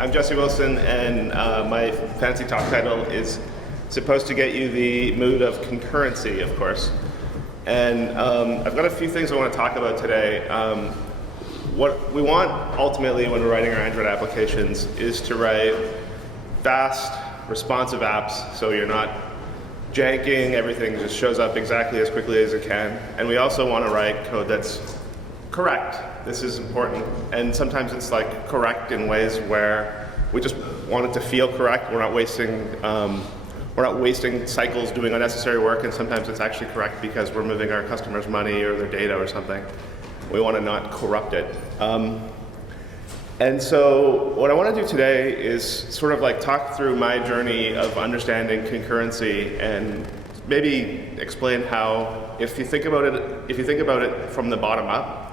I'm Jesse Wilson, and my fancy talk title is supposed to get you the mood of concurrency, of course. And I've got a few things I want to talk about today. What we want, ultimately, when we're writing our Android applications is to write fast, responsive apps, so you're not janking, everything just shows up exactly as quickly as it can. And we also want to write code that's correct. This is important, and sometimes it's like correct in ways where we just want it to feel correct. We're not wasting cycles doing unnecessary work, and sometimes it's actually correct because we're moving our customers' money or their data or something. We want to not corrupt it. And so what I want to do today is sort of like talk through my journey of understanding concurrency and maybe explain how, if you think about it from the bottom up,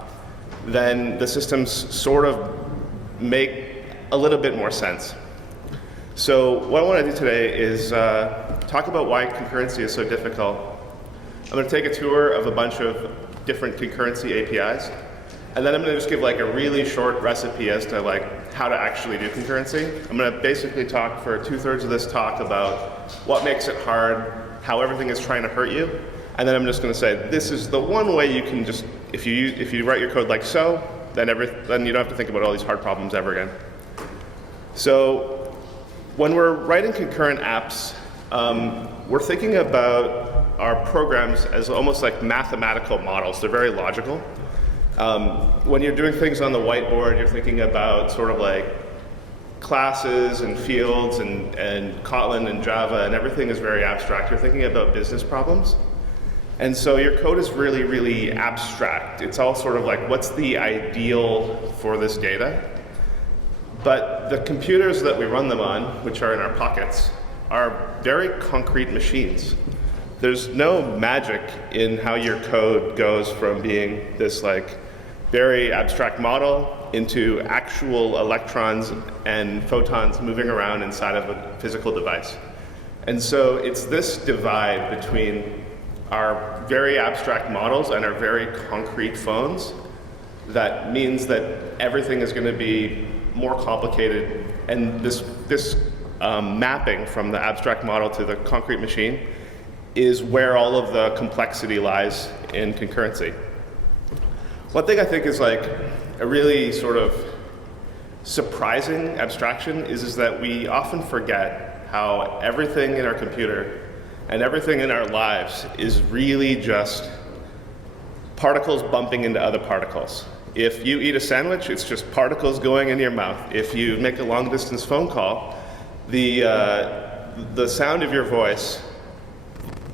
then the systems sort of make a little bit more sense. So what I want to do today is talk about why concurrency is so difficult. I'm going to take a tour of a bunch of different concurrency APIs, and then I'm going to just give like a really short recipe as to like how to actually do concurrency. I'm going to basically talk for 2/3 of this talk about what makes it hard, how everything is trying to hurt you, and then I'm just going to say this is the one way you can just, if you write your code like so, then you don't have to think about all these hard problems ever again. So when we're writing concurrent apps, we're thinking about our programs as almost like mathematical models. They're very logical. When you're doing things on the whiteboard, you're thinking about sort of like classes and fields and Kotlin and Java, and everything is very abstract. You're thinking about business problems. And so your code is really, really abstract. It's all sort of like, what's the ideal for this data? But the computers that we run them on, which are in our pockets, are very concrete machines. There's no magic in how your code goes from being this like very abstract model into actual electrons and photons moving around inside of a physical device. And so it's this divide between our very abstract models and our very concrete phones that means that everything is going to be more complicated, and this mapping from the abstract model to the concrete machine is where all of the complexity lies in concurrency. One thing I think is like a really sort of surprising abstraction is that we often forget how everything in our computer and everything in our lives is really just particles bumping into other particles. If you eat a sandwich, it's just particles going in your mouth. If you make a long distance phone call, the sound of your voice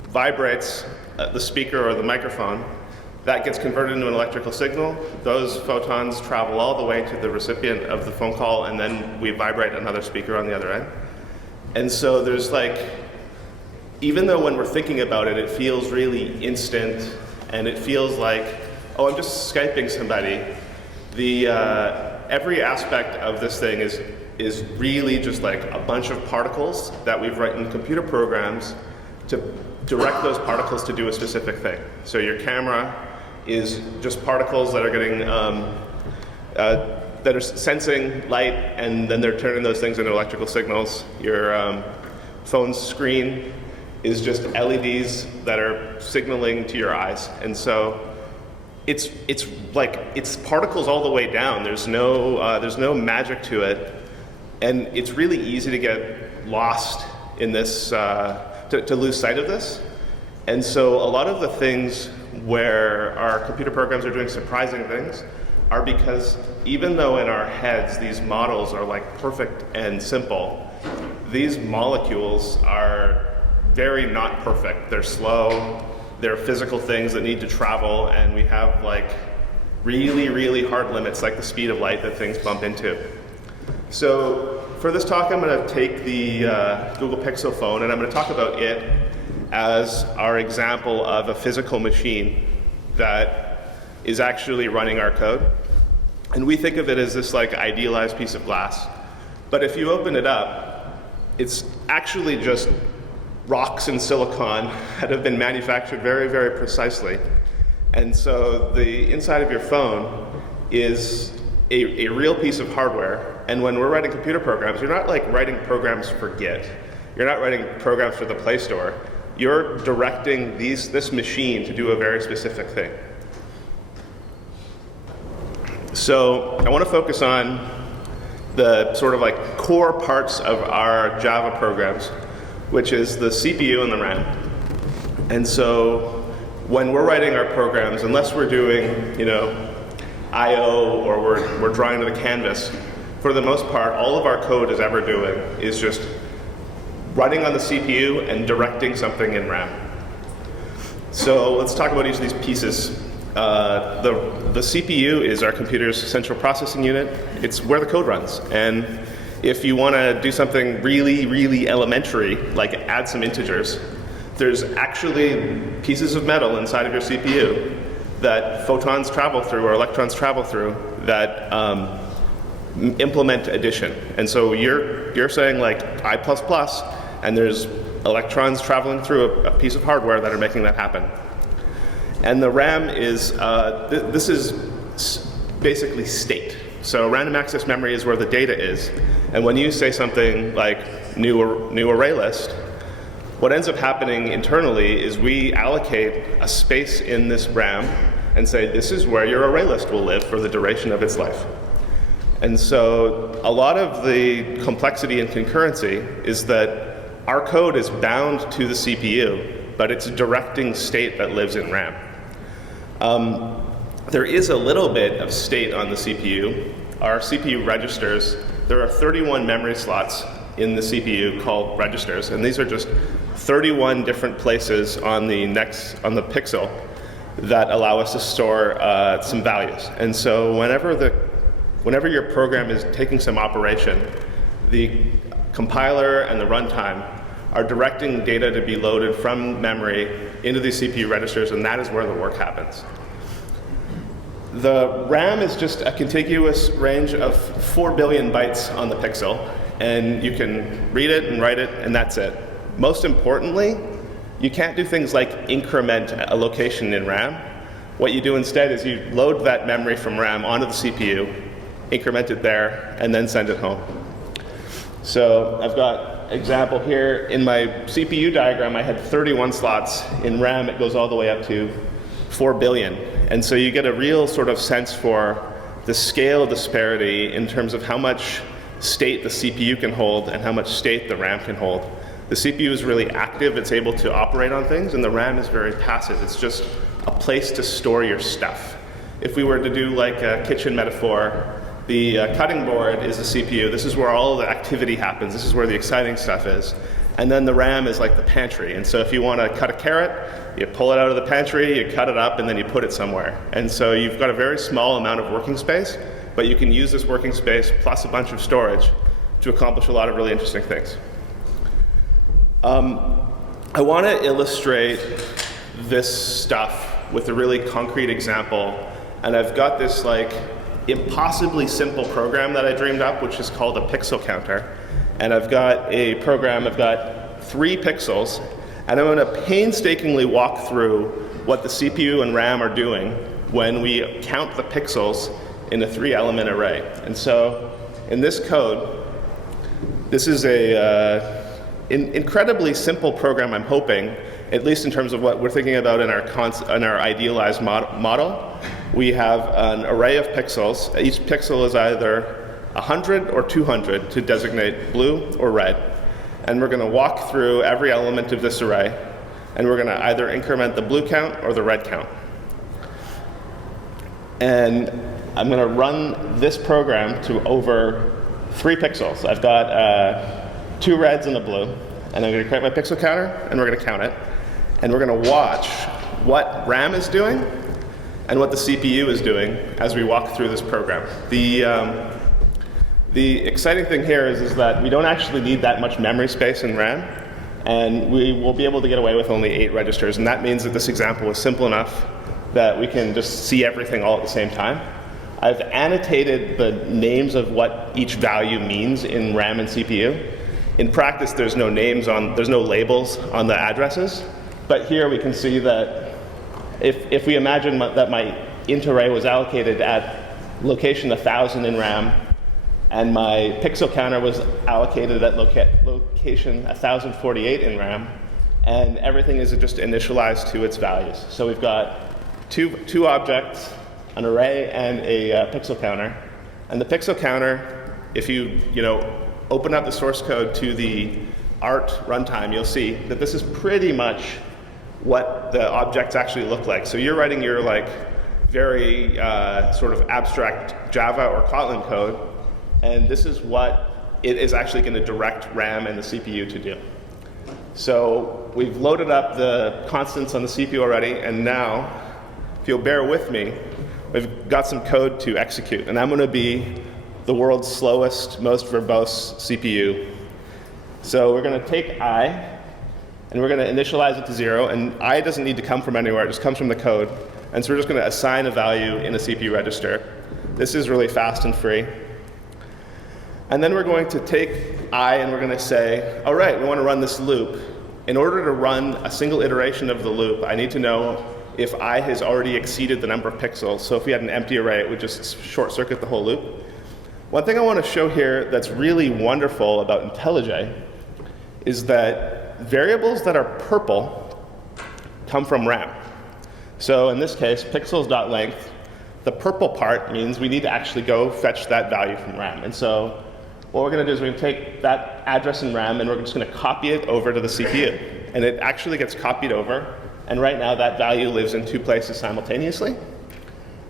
vibrates the speaker or the microphone. That gets converted into an electrical signal. Those photons travel all the way to the recipient of the phone call, and then we vibrate another speaker on the other end. And so there's like, even though when we're thinking about it, it feels really instant, and it feels like, oh, I'm just Skyping somebody, every aspect of this thing is really just like a bunch of particles that we've written computer programs to direct those particles to do a specific thing. So your camera is just particles that are getting, that are sensing light, and then they're turning those things into electrical signals. Your phone's screen is just LEDs that are signaling to your eyes. And so it's particles all the way down. There's no magic to it, and it's really easy to get lost in this, to lose sight of this. And so a lot of the things where our computer programs are doing surprising things are because even though in our heads these models are like perfect and simple, these molecules are very not perfect. They're slow, they're physical things that need to travel, and we have like really, really hard limits like the speed of light that things bump into. So for this talk, I'm going to take the Google Pixel phone, and I'm going to talk about it as our example of a physical machine that is actually running our code. And we think of it as this like idealized piece of glass. But if you open it up, it's actually just rocks and silicon that have been manufactured very, very precisely. And so the inside of your phone is a real piece of hardware. And when we're writing computer programs, you're not like writing programs for Git. You're not writing programs for the Play Store. You're directing this machine to do a very specific thing. So I want to focus on the sort of like core parts of our Java programs, which is the CPU and the RAM. And so when we're writing our programs, unless we're doing, I/O or we're drawing to the canvas, for the most part, all of our code is ever doing is just running on the CPU and directing something in RAM. So let's talk about each of these pieces. The CPU is our computer's central processing unit. It's where the code runs. And if you want to do something really, really elementary, like add some integers, there's actually pieces of metal inside of your CPU that photons travel through or electrons travel through that implement addition. And so you're saying like I++, and there's electrons traveling through a piece of hardware that are making that happen. And the RAM is, this is basically state. So random access memory is where the data is. And when you say something like new array list, what ends up happening internally is we allocate a space in this RAM and say this is where your array list will live for the duration of its life. And so a lot of the complexity in concurrency is that our code is bound to the CPU, but it's a directing state that lives in RAM. There is a little bit of state on the CPU. Our CPU registers, there are 31 memory slots in the CPU called registers, and these are just 31 different places on the pixel that allow us to store some values. And so whenever your program is taking some operation, the compiler and the runtime are directing data to be loaded from memory into these CPU registers, and that is where the work happens. The RAM is just a contiguous range of 4 billion bytes on the pixel, and you can read it and write it, and that's it. Most importantly, you can't do things like increment a location in RAM. What you do instead is you load that memory from RAM onto the CPU, increment it there, and then send it home. So I've got an example here. In my CPU diagram, I had 31 slots. In RAM, it goes all the way up to 4 billion. And so you get a real sort of sense for the scale disparity in terms of how much state the CPU can hold and how much state the RAM can hold. The CPU is really active, it's able to operate on things, and the RAM is very passive. It's just a place to store your stuff. If we were to do like a kitchen metaphor, the cutting board is the CPU. This is where all the activity happens. This is where the exciting stuff is. And then the RAM is like the pantry. And so if you want to cut a carrot, you pull it out of the pantry, you cut it up, and then you put it somewhere. And so you've got a very small amount of working space, but you can use this working space plus a bunch of storage to accomplish a lot of really interesting things. I want to illustrate this stuff with a really concrete example. And I've got this like impossibly simple program that I dreamed up, which is called a pixel counter. And I've got a program, I've got 3 pixels, and I'm going to painstakingly walk through what the CPU and RAM are doing when we count the pixels in a 3-element array. And so in this code, this is a incredibly simple program, I'm hoping, at least in terms of what we're thinking about in our idealized model. We have an array of pixels. Each pixel is either 100 or 200 to designate blue or red. And we're going to walk through every element of this array, and we're going to either increment the blue count or the red count. And I'm going to run this program to over 3 pixels. I've got 2 reds and a blue, and I'm going to create my pixel counter, and we're going to count it. And we're going to watch what RAM is doing and what the CPU is doing as we walk through this program. The exciting thing here is that we don't actually need that much memory space in RAM, and we will be able to get away with only 8 registers, and that means that this example is simple enough that we can just see everything all at the same time. I've annotated the names of what each value means in RAM and CPU. In practice, there's no labels on the addresses, but here we can see that if we imagine that my int array was allocated at location 1000 in RAM, and my pixel counter was allocated at location 1048 in RAM, and everything is just initialized to its values. So we've got two objects, an array and a pixel counter. And the pixel counter, if you open up the source code to the art runtime, you'll see that this is pretty much what the objects actually look like. So you're writing your very sort of abstract Java or Kotlin code, and this is what it is actually going to direct RAM and the CPU to do. So we've loaded up the constants on the CPU already, and now, if you'll bear with me, we've got some code to execute, and I'm going to be the world's slowest, most verbose CPU. So we're going to take I, and we're going to initialize it to 0, and I doesn't need to come from anywhere, it just comes from the code. And so we're just going to assign a value in a CPU register. This is really fast and free. And then we're going to take I, and we're going to say, all right, we want to run this loop. In order to run a single iteration of the loop, I need to know if I has already exceeded the number of pixels. So if we had an empty array, it would just short circuit the whole loop. One thing I want to show here that's really wonderful about IntelliJ is that variables that are purple come from RAM. So in this case, pixels.length, the purple part means we need to actually go fetch that value from RAM. And so what we're going to do is we're going to take that address in RAM, and we're just going to copy it over to the CPU. And it actually gets copied over. And right now, that value lives in two places simultaneously.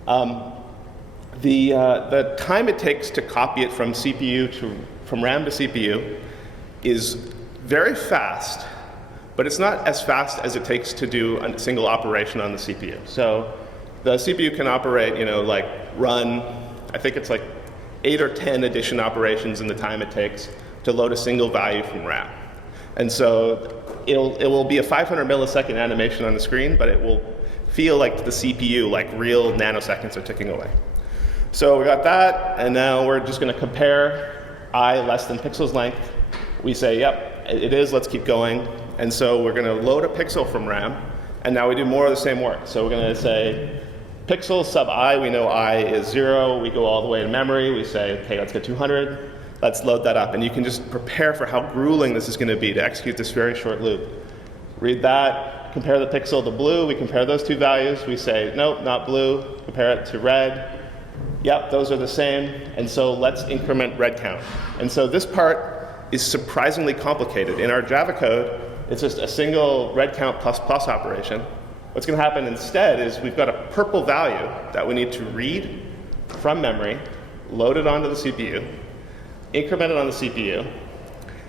The time it takes to copy it from RAM to CPU is very fast, but it's not as fast as it takes to do a single operation on the CPU. So the CPU can operate, run, I think it's 8 or 10 addition operations in the time it takes to load a single value from RAM. And so it will be a 500 millisecond animation on the screen, but it will feel like the CPU, like real nanoseconds are ticking away. So we got that, and now we're just going to compare I less than pixels length. We say, yep, it is, let's keep going. And so we're going to load a pixel from RAM, and now we do more of the same work. So we're going to say, pixels sub I, we know I is 0. We go all the way to memory. We say, okay, let's get 200. Let's load that up. And you can just prepare for how grueling this is going to be to execute this very short loop. Read that, compare the pixel to blue. We compare those two values. We say, nope, not blue. Compare it to red. Yep, those are the same. And so let's increment red count. And so this part is surprisingly complicated. In our Java code, it's just a single red count plus plus operation. What's going to happen instead is we've got a purple value that we need to read from memory, load it onto the CPU, increment it on the CPU,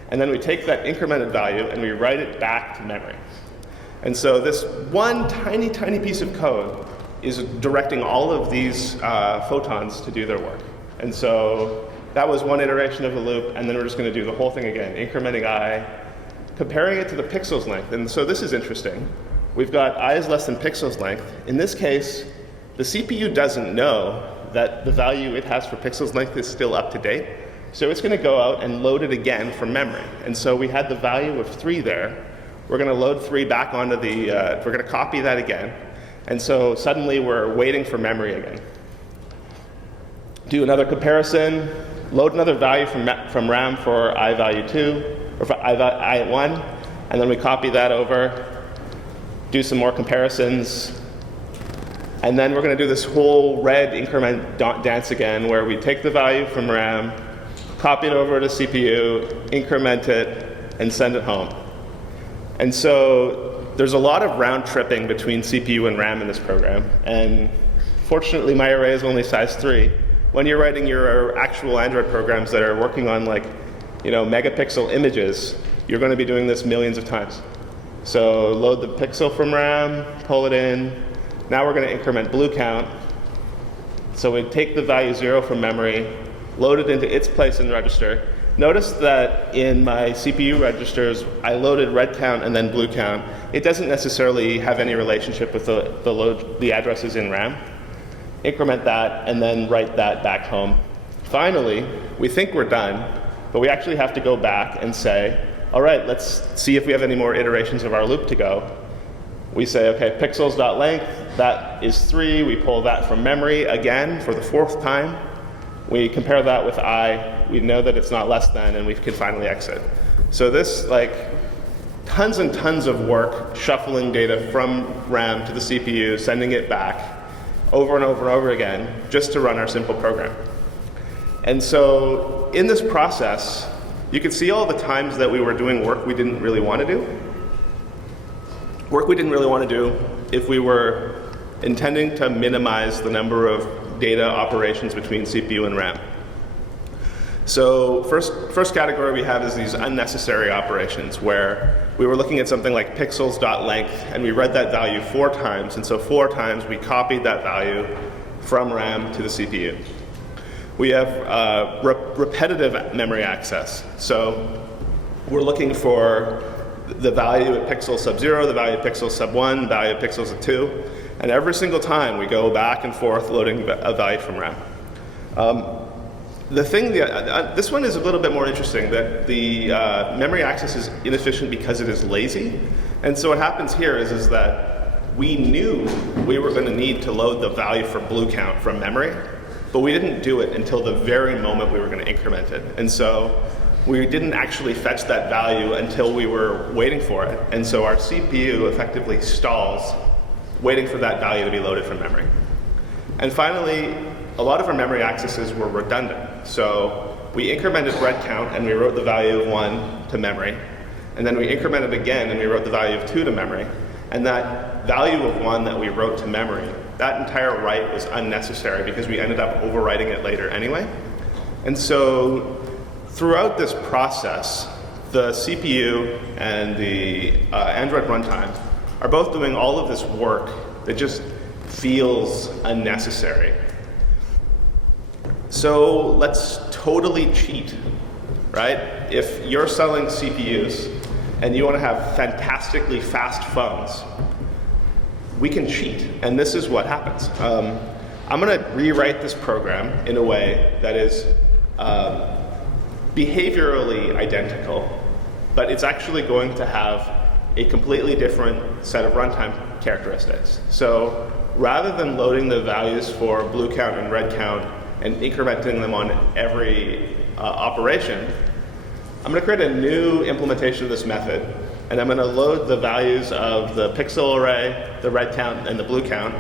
and then we take that incremented value and we write it back to memory. And so this one tiny, tiny piece of code is directing all of these photons to do their work. And so that was one iteration of the loop, and then we're just going to do the whole thing again, incrementing I, comparing it to the pixels length. And so this is interesting. We've got I is less than pixels length. In this case, the CPU doesn't know that the value it has for pixels length is still up to date. So it's going to go out and load it again from memory. And so we had the value of 3 there. We're going to load 3 back onto the, we're going to copy that again. And so suddenly we're waiting for memory again. Do another comparison, load another value from RAM for I value 2, or for I at 1, and then we copy that over, do some more comparisons, and then we're going to do this whole red increment dance again, where we take the value from RAM, copy it over to CPU, increment it, and send it home. And so there's a lot of round tripping between CPU and RAM in this program, and fortunately my array is only size 3. When you're writing your actual Android programs that are working on megapixel images, you're going to be doing this millions of times. So load the pixel from RAM, pull it in. Now we're going to increment blue count. So we take the value 0 from memory, load it into its place in the register. Notice that in my CPU registers, I loaded red count and then blue count. It doesn't necessarily have any relationship with the addresses in RAM. Increment that, and then write that back home. Finally, we think we're done, but we actually have to go back and say, all right, let's see if we have any more iterations of our loop to go. We say, okay, pixels.length, that is 3. We pull that from memory again for the 4th time. We compare that with I. We know that it's not less than, and we can finally exit. So this, like, tons and tons of work shuffling data from RAM to the CPU, sending it back over and over and over again just to run our simple program. And so in this process, you can see all the times that we were doing work we didn't really want to do. Work we didn't really want to do if we were intending to minimize the number of data operations between CPU and RAM. So first category we have is these unnecessary operations, where we were looking at something like pixels.length, and we read that value 4 times, and so 4 times we copied that value from RAM to the CPU. We have repetitive memory access. So we're looking for the value at pixel sub 0, the value at pixel sub 1, the value at pixel sub 2, and every single time we go back and forth loading a value from RAM. This one is a little bit more interesting, that the memory access is inefficient because it is lazy. And so what happens here is that we knew we were going to need to load the value for blue count from memory, but we didn't do it until the very moment we were going to increment it. And so we didn't actually fetch that value until we were waiting for it. And so our CPU effectively stalls waiting for that value to be loaded from memory. And finally, a lot of our memory accesses were redundant. So we incremented read count and we wrote the value of 1 to memory. And then we incremented again and we wrote the value of 2 to memory. And that value of 1 that we wrote to memory, that entire write was unnecessary because we ended up overwriting it later anyway. And so throughout this process, the CPU and the Android runtime are both doing all of this work that just feels unnecessary. So let's totally cheat, right? If you're selling CPUs and you want to have fantastically fast phones, we can cheat, and this is what happens. I'm going to rewrite this program in a way that is behaviorally identical, but it's actually going to have a completely different set of runtime characteristics. So rather than loading the values for blue count and red count and incrementing them on every operation, I'm going to create a new implementation of this method, and I'm going to load the values of the pixel array, the red count, and the blue count.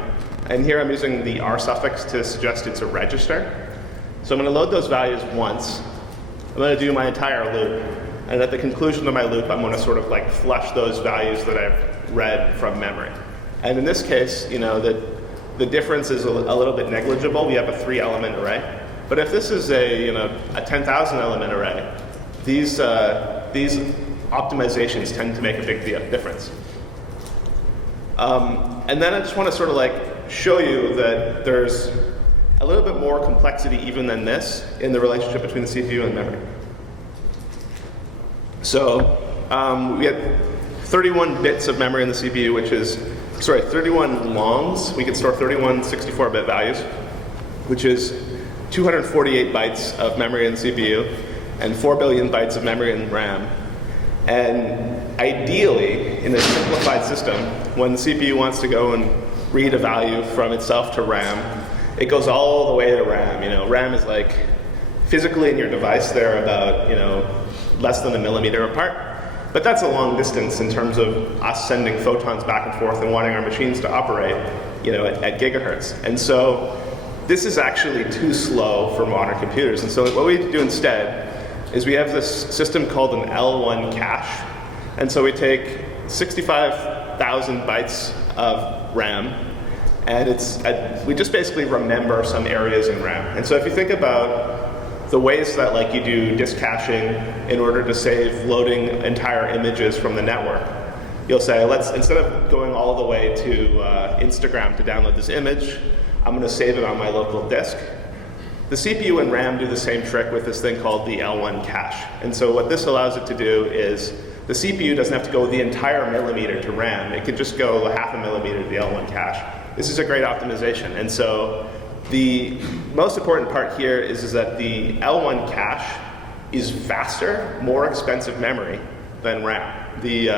And here I'm using the R suffix to suggest it's a register. So I'm going to load those values once. I'm going to do my entire loop. And at the conclusion of my loop, I'm going to sort of like flush those values that I've read from memory. And in this case, you know, the difference is a little bit negligible. We have a 3-element array. But if this is a 10,000 element array, these optimizations tend to make a big difference. And then I just want to sort of like show you that there's a little bit more complexity even than this in the relationship between the CPU and memory. So we had 31 bits of memory in the CPU, which is, 31 longs. We can store 31 64-bit values, which is 248 bytes of memory in the CPU and 4 billion bytes of memory in RAM. And ideally, in a simplified system, when the CPU wants to go and read a value from itself to RAM, it goes all the way to RAM. You know, RAM is like physically in your device, they're about less than a millimeter apart. But that's a long distance in terms of us sending photons back and forth and wanting our machines to operate, at gigahertz. And so this is actually too slow for modern computers. And so what we do instead is we have this system called an L1 cache. And so we take 65,000 bytes of RAM, and we just basically remember some areas in RAM. And so if you think about the ways that you do disk caching in order to save loading entire images from the network, you'll say, instead of going all the way to Instagram to download this image, I'm going to save it on my local disk. The CPU and RAM do the same trick with this thing called the L1 cache. And so what this allows it to do is the CPU doesn't have to go the entire millimeter to RAM. It could just go half a millimeter to the L1 cache. This is a great optimization. And so the most important part here is that the L1 cache is faster, more expensive memory than RAM. The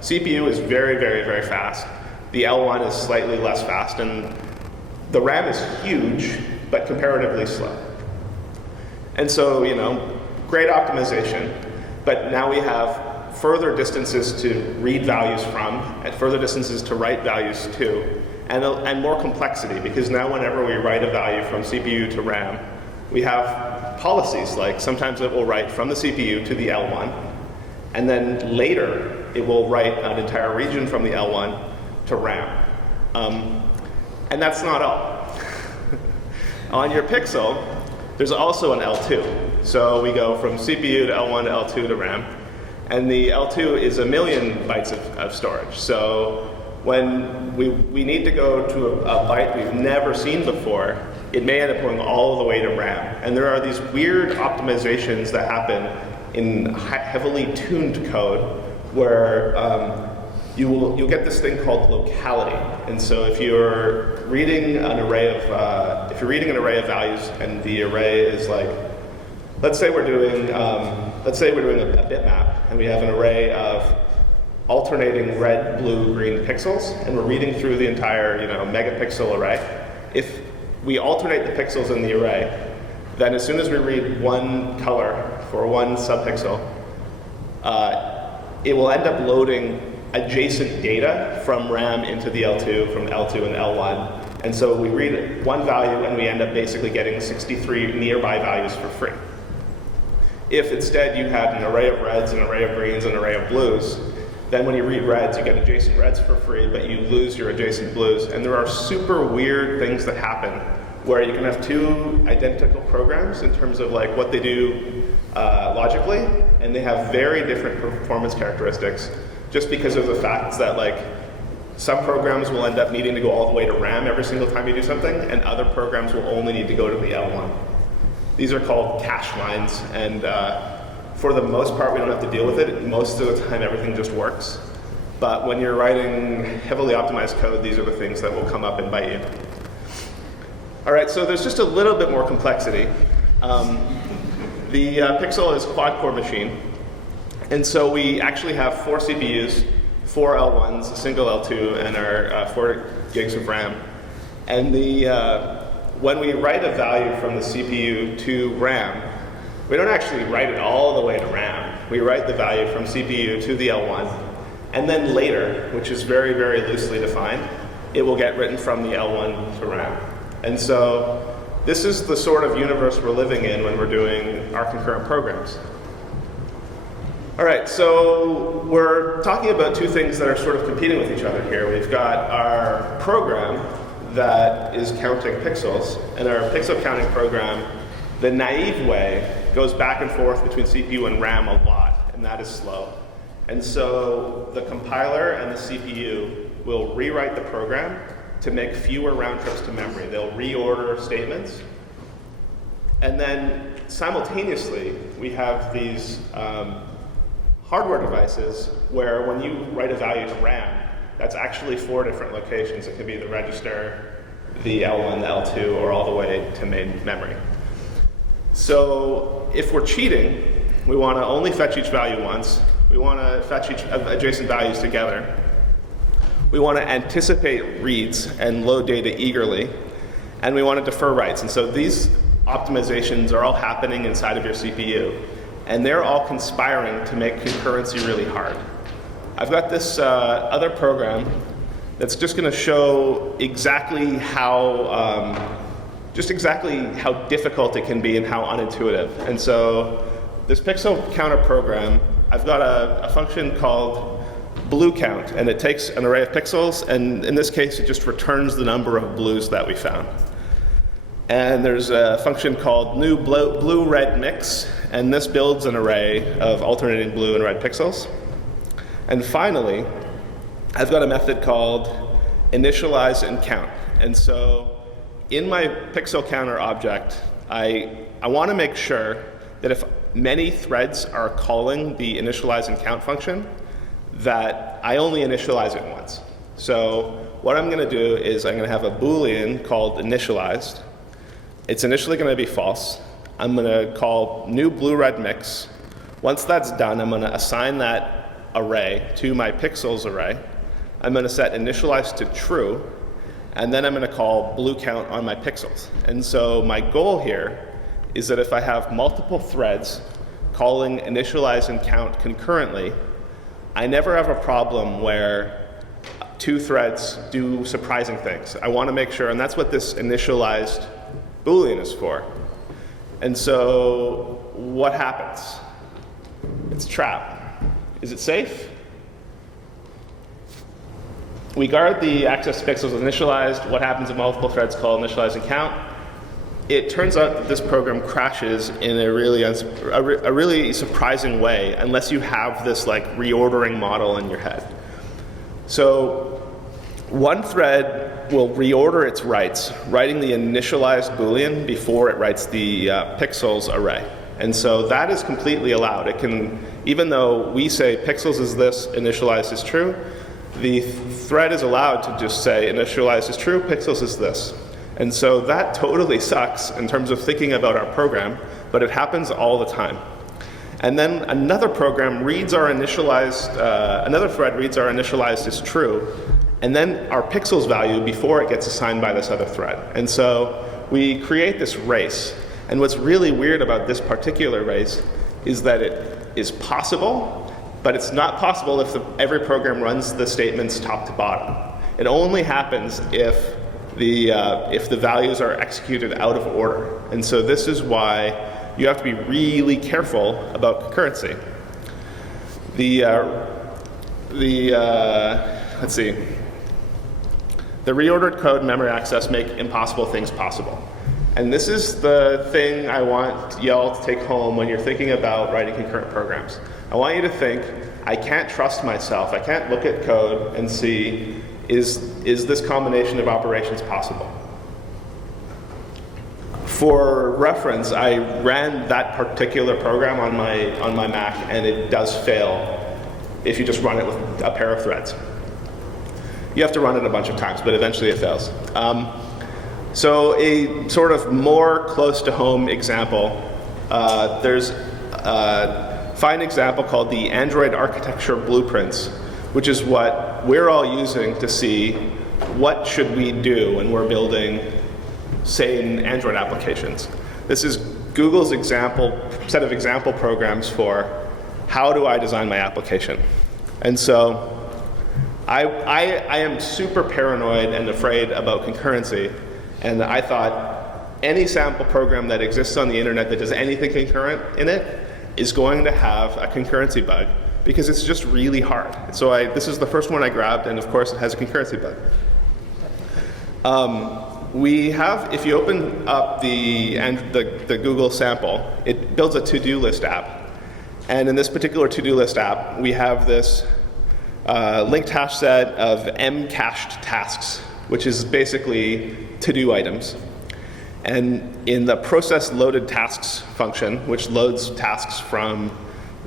CPU is very, very, very fast, The L1 is slightly less fast, and the RAM is huge, but comparatively slow. And so, great optimization, but now we have further distances to read values from, and further distances to write values to, and more complexity, because now whenever we write a value from CPU to RAM, we have policies, like sometimes it will write from the CPU to the L1, and then later it will write an entire region from the L1 to RAM. And that's not all. On your pixel, there's also an L2. So we go from CPU to L1 to L2 to RAM. And the L2 is 1,000,000 bytes of storage. So when we need to go to a byte we've never seen before, it may end up going all the way to RAM. And there are these weird optimizations that happen in heavily tuned code where you'll get this thing called locality. And so if you're reading an array of values, and the array is like, let's say we're doing a bitmap, and we have an array of alternating red, blue, green pixels, and we're reading through the entire megapixel array. If we alternate the pixels in the array, then as soon as we read one color for one subpixel, it will end up loading adjacent data from RAM into the L2, from L2 and L1. And so we read one value and we end up basically getting 63 nearby values for free. If instead you had an array of reds, an array of greens, an array of blues, then when you read reds, you get adjacent reds for free, but you lose your adjacent blues. And there are super weird things that happen where you can have two identical programs in terms of like what they do logically, and they have very different performance characteristics, just because of the fact that like some programs will end up needing to go all the way to RAM every single time you do something, and other programs will only need to go to the L1. These are called cache lines, and for the most part we don't have to deal with it. Most of the time everything just works. But when you're writing heavily optimized code, these are the things that will come up and bite you. All right, so there's just a little bit more complexity. The Pixel is quad-core machine. And so we actually have 4 CPUs, 4 L1s, a single L2, and our 4 gigs of RAM. And when we write a value from the CPU to RAM, we don't actually write it all the way to RAM. We write the value from CPU to the L1, and then later, which is very, very loosely defined, it will get written from the L1 to RAM. And so this is the sort of universe we're living in when we're doing our concurrent programs. All right, so we're talking about two things that are sort of competing with each other here. We've got our program that is counting pixels, and our pixel counting program, the naive way, goes back and forth between CPU and RAM a lot, and that is slow. And so the compiler and the CPU will rewrite the program to make fewer round trips to memory. They'll reorder statements. And then simultaneously, we have these hardware devices where when you write a value to RAM, that's actually 4 different locations. It could be the register, the L1, the L2, or all the way to main memory. So if we're cheating, we want to only fetch each value once. We want to fetch each adjacent values together. We want to anticipate reads and load data eagerly. And we want to defer writes. And so these optimizations are all happening inside of your CPU. And they're all conspiring to make concurrency really hard. I've got this other program that's just going to show exactly how difficult it can be and how unintuitive. And so this pixel counter program, I've got a function called blue count, and it takes an array of pixels, and in this case it just returns the number of blues that we found. And there's a function called new blue-red mix, and this builds an array of alternating blue and red pixels. And finally, I've got a method called initialize and count. And so in my pixel counter object, I want to make sure that if many threads are calling the initialize and count function, that I only initialize it once. So what I'm going to do is I'm going to have a Boolean called initialized. It's initially going to be false. I'm going to call new blue-red mix. Once that's done, I'm going to assign that array to my pixels array. I'm going to set initialize to true, and then I'm going to call blue count on my pixels. And so my goal here is that if I have multiple threads calling initialize and count concurrently, I never have a problem where two threads do surprising things. I want to make sure, and that's what this initialized Boolean is for. And so what happens? It's a trap. Is it safe? We guard the access to pixels initialized. What happens if multiple threads call initialize and count? It turns out that this program crashes in a really surprising way unless you have this like reordering model in your head. So one thread will reorder its writes, writing the initialized Boolean before it writes the pixels array. And so that is completely allowed. It can, even though we say pixels is this, initialized is true, the thread is allowed to just say initialized is true, pixels is this. And so that totally sucks in terms of thinking about our program, but it happens all the time. And then another program reads our initialized, another thread reads our initialized as true, and then our pixels value before it gets assigned by this other thread. And so we create this race. And what's really weird about this particular race is that it is possible, but it's not possible if every program runs the statements top to bottom. It only happens if the values are executed out of order. And so this is why you have to be really careful about concurrency. Let's see. The reordered code and memory access make impossible things possible. And this is the thing I want y'all to take home when you're thinking about writing concurrent programs. I want you to think, I can't trust myself. I can't look at code and see, is this combination of operations possible? For reference, I ran that particular program on my Mac, and it does fail if you just run it with a pair of threads. You have to run it a bunch of times, but eventually it fails. So a sort of more close to home example, there's a fine example called the Android architecture blueprints, which is what we're all using to see what should we do when we're building, say, in Android applications. This is Google's set of example programs for how do I design my application. And so I am super paranoid and afraid about concurrency, and I thought any sample program that exists on the internet that does anything concurrent in it is going to have a concurrency bug, because it's just really hard. So this is the first one I grabbed, and of course it has a concurrency bug. We have, if you open up the Google sample, it builds a to-do list app. And in this particular to-do list app, we have this linked hash set of m-cached tasks, which is basically to-do items. And in the process loaded tasks function, which loads tasks from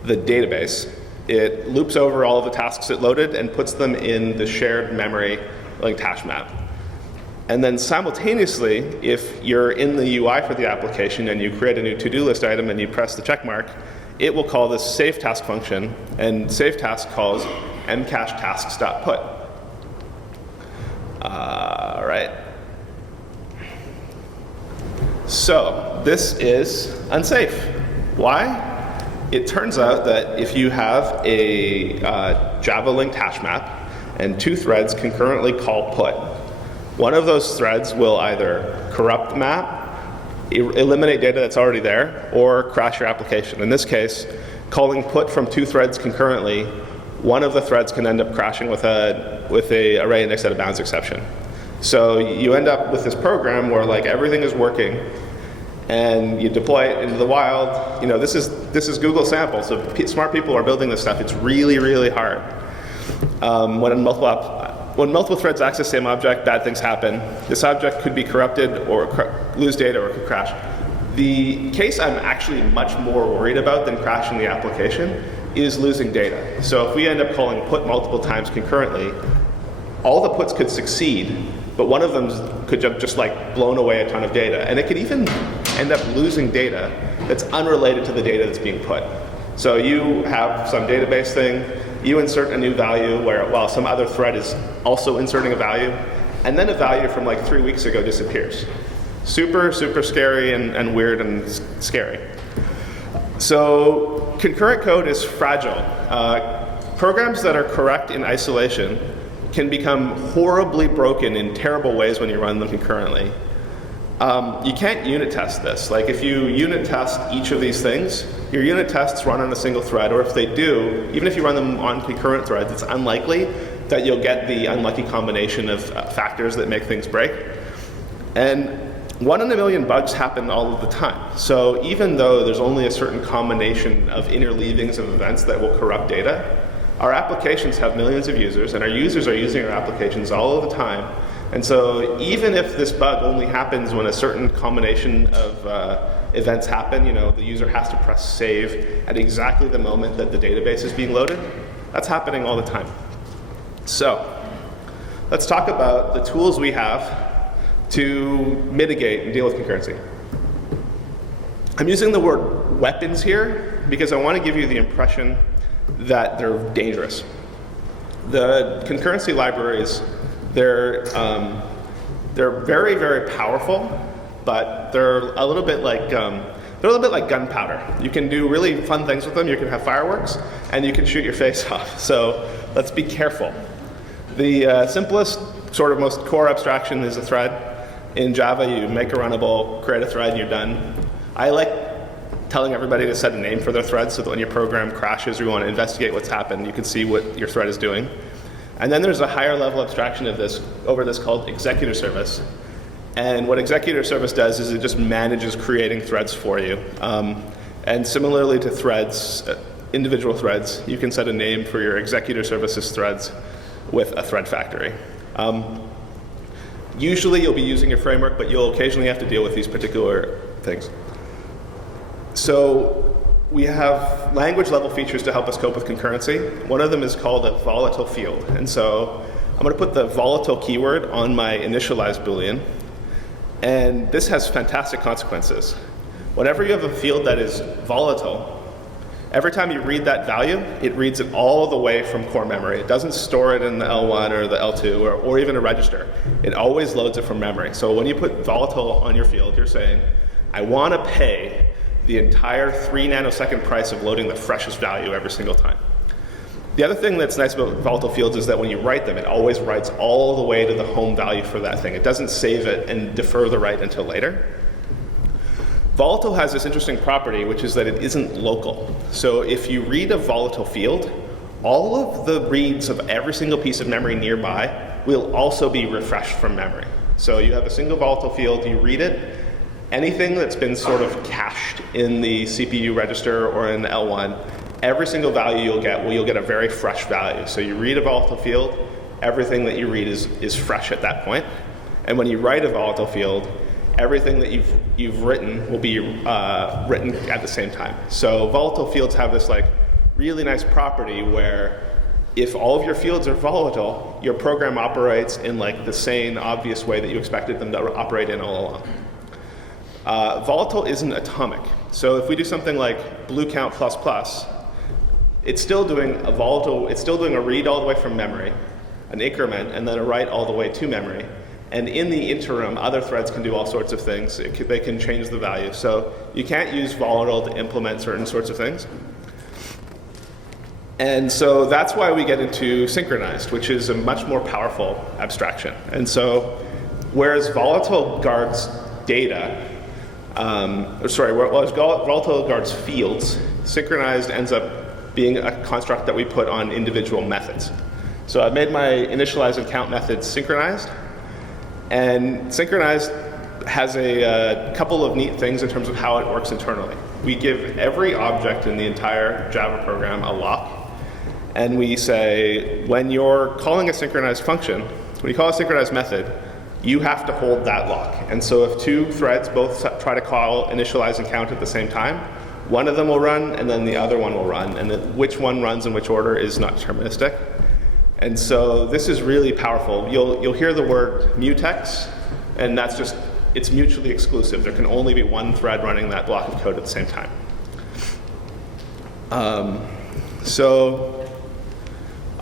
the database, it loops over all of the tasks it loaded and puts them in the shared memory linked hash map. And then simultaneously, if you're in the UI for the application and you create a new to-do list item and you press the check mark, it will call this save task function, and save task calls mcache tasks.put. All right. So this is unsafe. Why? It turns out that if you have a Java linked hash map and two threads concurrently call put, one of those threads will either corrupt the map, eliminate data that's already there, or crash your application. In this case, calling put from two threads concurrently, one of the threads can end up crashing with a array index out of bounds exception. So you end up with this program where like everything is working, and you deploy it into the wild. You know, this is Google sample, so smart people are building this stuff. It's really, really hard. When multiple threads access the same object, bad things happen. This object could be corrupted or lose data or it could crash. The case I'm actually much more worried about than crashing the application is losing data. So if we end up calling put multiple times concurrently, all the puts could succeed, but one of them could just like blown away a ton of data. And it could even end up losing data that's unrelated to the data that's being put. So you have some database thing, you insert a new value while some other thread is also inserting a value, and then a value from like 3 weeks ago disappears. Super, super scary and weird and scary. So concurrent code is fragile. Programs that are correct in isolation can become horribly broken in terrible ways when you run them concurrently. You can't unit test this. Like if you unit test each of these things, your unit tests run on a single thread, or if they do, even if you run them on concurrent threads, it's unlikely that you'll get the unlucky combination of factors that make things break. And 1 in a million bugs happen all of the time. So even though there's only a certain combination of interleavings of events that will corrupt data, our applications have millions of users, and our users are using our applications all of the time. And so even if this bug only happens when a certain combination of events happen, the user has to press save at exactly the moment that the database is being loaded, that's happening all the time. So let's talk about the tools we have to mitigate and deal with concurrency. I'm using the word weapons here because I want to give you the impression that they're dangerous. The concurrency libraries, they're very, very powerful, but they're a little bit like gunpowder. You can do really fun things with them. You can have fireworks, and you can shoot your face off. So let's be careful. The simplest, sort of most core abstraction is a thread. In Java, you make a runnable, create a thread, and you're done. I like telling everybody to set a name for their thread so that when your program crashes or you want to investigate what's happened, you can see what your thread is doing. And then there's a higher level abstraction of this over this called executor service. And what executor service does is it just manages creating threads for you. And similarly to threads, individual threads, you can set a name for your executor services threads with a thread factory. Usually you'll be using a framework, but you'll occasionally have to deal with these particular things. So we have language level features to help us cope with concurrency. One of them is called a volatile field. And so I'm going to put the volatile keyword on my initialized Boolean. And this has fantastic consequences. Whenever you have a field that is volatile, every time you read that value, it reads it all the way from core memory. It doesn't store it in the L1 or the L2 or even a register. It always loads it from memory. So when you put volatile on your field, you're saying, I want to pay the entire 3 nanosecond price of loading the freshest value every single time. The other thing that's nice about volatile fields is that when you write them, it always writes all the way to the home value for that thing. It doesn't save it and defer the write until later. Volatile has this interesting property, which is that it isn't local. So if you read a volatile field, all of the reads of every single piece of memory nearby will also be refreshed from memory. So you have a single volatile field, you read it, anything that's been sort of cached in the CPU register or in the L1, every single value you'll get a very fresh value. So you read a volatile field, everything that you read is fresh at that point. And when you write a volatile field, everything that you've written will be written at the same time. So volatile fields have this really nice property where if all of your fields are volatile, your program operates in the sane, obvious way that you expected them to operate in all along. Volatile isn't atomic. So if we do something like blue count plus plus, it's still doing a volatile, it's still doing a read all the way from memory, an increment, and then a write all the way to memory. And in the interim, other threads can do all sorts of things. They can change the value. So you can't use volatile to implement certain sorts of things. And so that's why we get into synchronized, which is a much more powerful abstraction. And so whereas volatile guards data, whereas volatile guards fields, synchronized ends up being a construct that we put on individual methods. So I've made my initialize and count methods synchronized. And synchronized has a couple of neat things in terms of how it works internally. We give every object in the entire Java program a lock. And we say, when you're calling a synchronized function, when you call a synchronized method, you have to hold that lock. And so if two threads both try to call initialize and count at the same time, one of them will run and then the other one will run. And which one runs in which order is not deterministic. And so this is really powerful. You'll hear the word mutex, and that's just, it's mutually exclusive. There can only be one thread running that block of code at the same time. So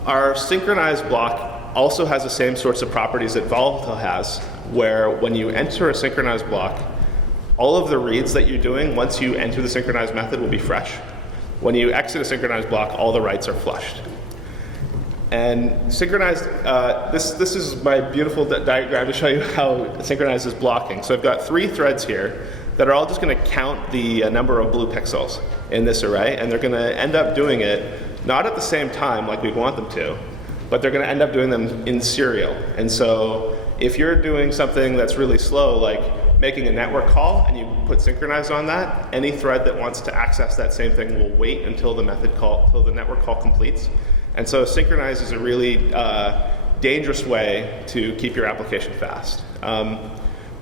Our synchronized block also has the same sorts of properties that volatile has, where when you enter a synchronized block, all of the reads that you're doing once you enter the synchronized method will be fresh. When you exit a synchronized block, all the writes are flushed. And synchronized, this is my beautiful diagram to show you how synchronized is blocking. So I've got 3 threads here that are all just going to count the number of blue pixels in this array, and they're going to end up doing it not at the same time like we'd want them to, but they're going to end up doing them in serial. And so if you're doing something that's really slow, like making a network call, and you put synchronized on that, any thread that wants to access that same thing will wait until the network call completes. And so synchronized is a really dangerous way to keep your application fast.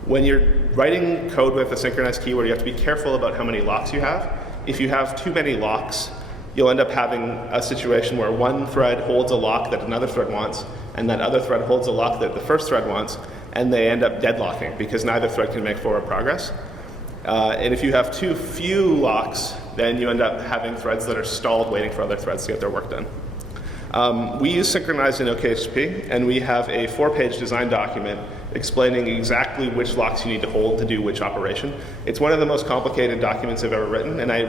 When you're writing code with a synchronized keyword, you have to be careful about how many locks you have. If you have too many locks, you'll end up having a situation where one thread holds a lock that another thread wants, and that other thread holds a lock that the first thread wants, and they end up deadlocking because neither thread can make forward progress. And if you have too few locks, then you end up having threads that are stalled waiting for other threads to get their work done. We use Synchronized in OKHP, and we have a 4-page design document explaining exactly which locks you need to hold to do which operation. It's one of the most complicated documents I've ever written, and I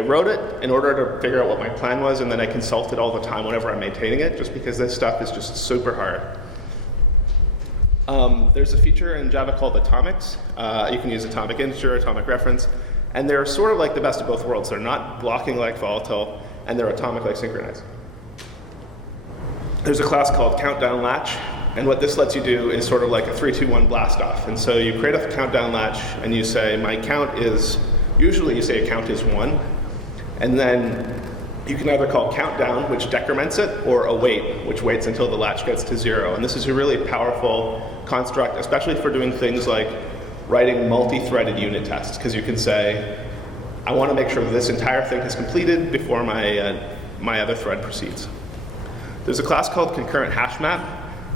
wrote it in order to figure out what my plan was, and then I consult it all the time whenever I'm maintaining it, just because this stuff is just super hard. There's a feature in Java called atomics. You can use atomic integer, atomic reference, and they're sort of like the best of both worlds. They're not blocking like volatile, and they're atomic like synchronized. There's a class called countdown latch, and what this lets you do is sort of like a 3, 2, 1 blast off. And so you create a countdown latch, and you say, my count is, usually you say count is 1, and then you can either call countdown, which decrements it, or await, which waits until the latch gets to 0. And this is a really powerful construct, especially for doing things like writing multi-threaded unit tests, because you can say, I want to make sure this entire thing is completed before my other thread proceeds. There's a class called concurrent hash map.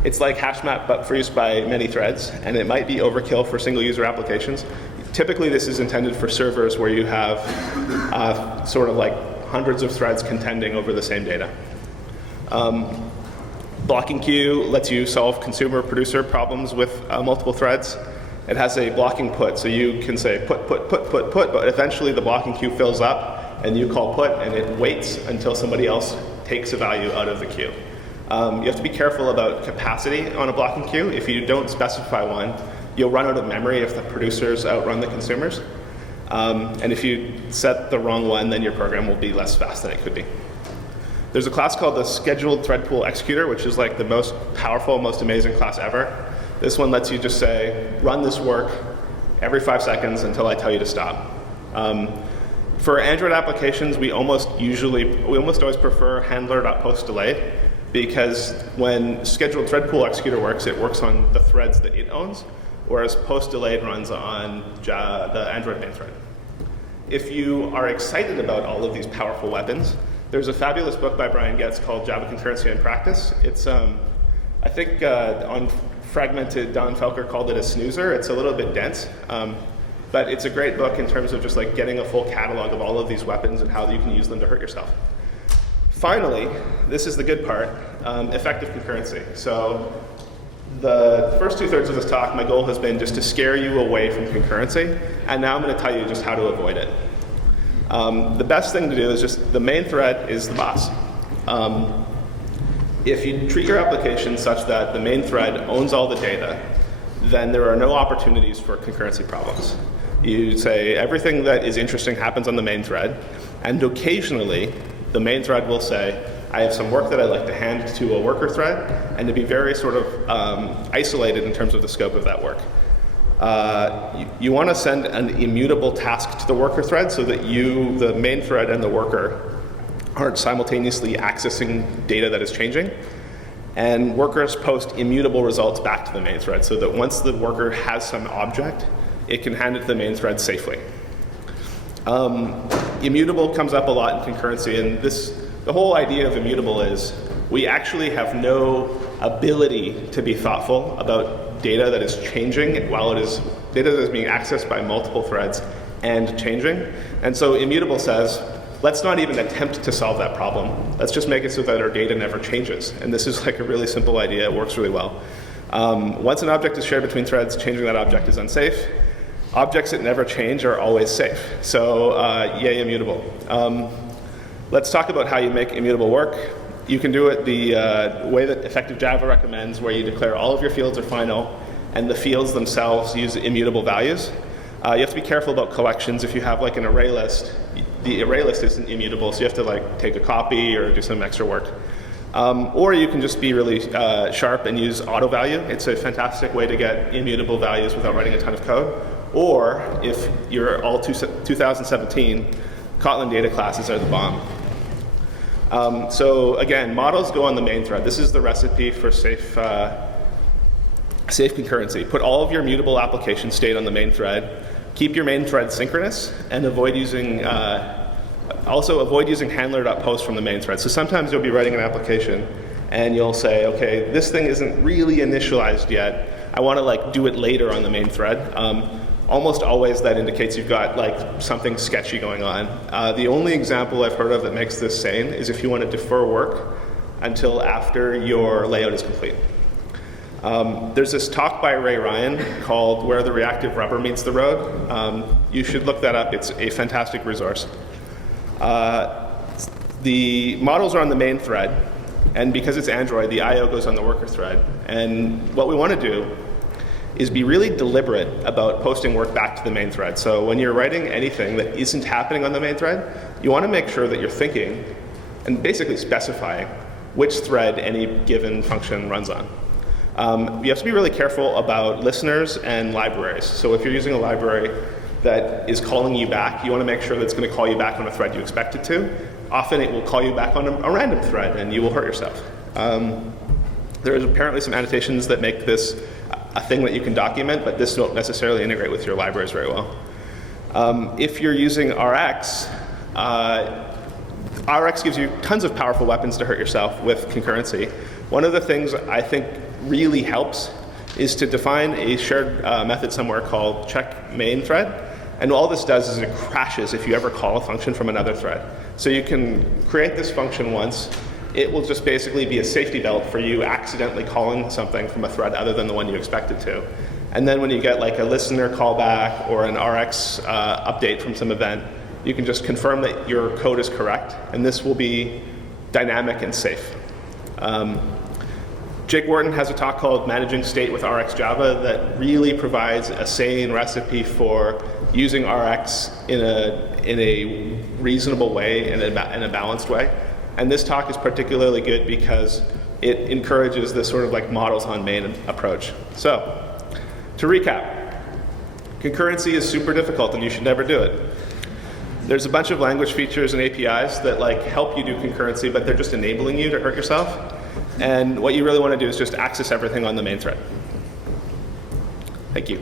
It's like hash map, but for use by many threads, and it might be overkill for single user applications. Typically, this is intended for servers where you have sort of like hundreds of threads contending over the same data. Blocking queue lets you solve consumer-producer problems with multiple threads. It has a blocking put, so you can say put, but eventually the blocking queue fills up, and you call put, and it waits until somebody else takes a value out of the queue. You have to be careful about capacity on a blocking queue. If you don't specify one, you'll run out of memory if the producers outrun the consumers. And if you set the wrong one, then your program will be less fast than it could be. There's a class called the scheduled thread pool executor, which is like the most powerful, most amazing class ever. This one lets you just say, run this work every 5 seconds until I tell you to stop. For Android applications, we almost always prefer handler.postDelayed, because when scheduled thread pool executor works, it works on the threads that it owns, whereas post-delayed runs on the Android main thread. If you are excited about all of these powerful weapons, there's a fabulous book by Brian Getz called Java Concurrency in Practice. It's, I think on Fragmented, Don Felker called it a snoozer. It's a little bit dense, but it's a great book in terms of just like getting a full catalog of all of these weapons and how you can use them to hurt yourself. Finally, this is the good part, effective concurrency. So the first 2/3 of this talk, my goal has been just to scare you away from concurrency, and now I'm going to tell you just how to avoid it. The best thing to do is just the main thread is the boss. If you treat your application such that the main thread owns all the data, then there are no opportunities for concurrency problems. You say everything that is interesting happens on the main thread, and occasionally the main thread will say, I have some work that I'd like to hand to a worker thread, and to be very sort of isolated in terms of the scope of that work. You want to send an immutable task to the worker thread so that you, the main thread, and the worker aren't simultaneously accessing data that is changing. And workers post immutable results back to the main thread so that once the worker has some object, it can hand it to the main thread safely. Immutable comes up a lot in concurrency, and the whole idea of immutable is we actually have no ability to be thoughtful about data that is changing while it is data that is being accessed by multiple threads and changing. And so immutable says, let's not even attempt to solve that problem. Let's just make it so that our data never changes. And this is like a really simple idea. It works really well. Once an object is shared between threads, changing that object is unsafe. Objects that never change are always safe. So yay, immutable. Let's talk about how you make immutable work. You can do it the way that effective Java recommends, where you declare all of your fields are final, and the fields themselves use immutable values. You have to be careful about collections. If you have like an array list, the array list isn't immutable, so you have to like take a copy or do some extra work. Or you can just be really sharp and use auto value. It's a fantastic way to get immutable values without writing a ton of code. Or if you're all 2017, Kotlin data classes are the bomb. So again, models go on the main thread. This is the recipe for safe concurrency. Put all of your mutable application state on the main thread. Keep your main thread synchronous, and avoid using handler.post from the main thread. So sometimes you'll be writing an application, and you'll say, okay, this thing isn't really initialized yet. I want to like do it later on the main thread. Almost always that indicates you've got like something sketchy going on. The only example I've heard of that makes this sane is if you want to defer work until after your layout is complete. There's this talk by Ray Ryan called Where the Reactive Rubber Meets the Road. You should look that up. It's a fantastic resource. The models are on the main thread, and because it's Android, the I/O goes on the worker thread. And what we want to do is be really deliberate about posting work back to the main thread. So when you're writing anything that isn't happening on the main thread, you want to make sure that you're thinking and basically specifying which thread any given function runs on. You have to be really careful about listeners and libraries. So if you're using a library that is calling you back, you want to make sure that it's going to call you back on a thread you expect it to. Often it will call you back on a random thread, and you will hurt yourself. There's apparently some annotations that make this a thing that you can document, but this won't necessarily integrate with your libraries very well. If you're using RX, RX gives you tons of powerful weapons to hurt yourself with concurrency. One of the things I think really helps is to define a shared method somewhere called check main thread. And all this does is it crashes if you ever call a function from another thread. So you can create this function once. It will just basically be a safety belt for you accidentally calling something from a thread other than the one you expected to. And then when you get like a listener callback or an RX update from some event, you can just confirm that your code is correct, and this will be dynamic and safe. Jake Wharton has a talk called Managing State with RX Java that really provides a sane recipe for using RX in a reasonable way, in a balanced way. And this talk is particularly good because it encourages this sort of like models on main approach. So, to recap, concurrency is super difficult and you should never do it. There's a bunch of language features and APIs that like help you do concurrency, but they're just enabling you to hurt yourself. And what you really want to do is just access everything on the main thread. Thank you.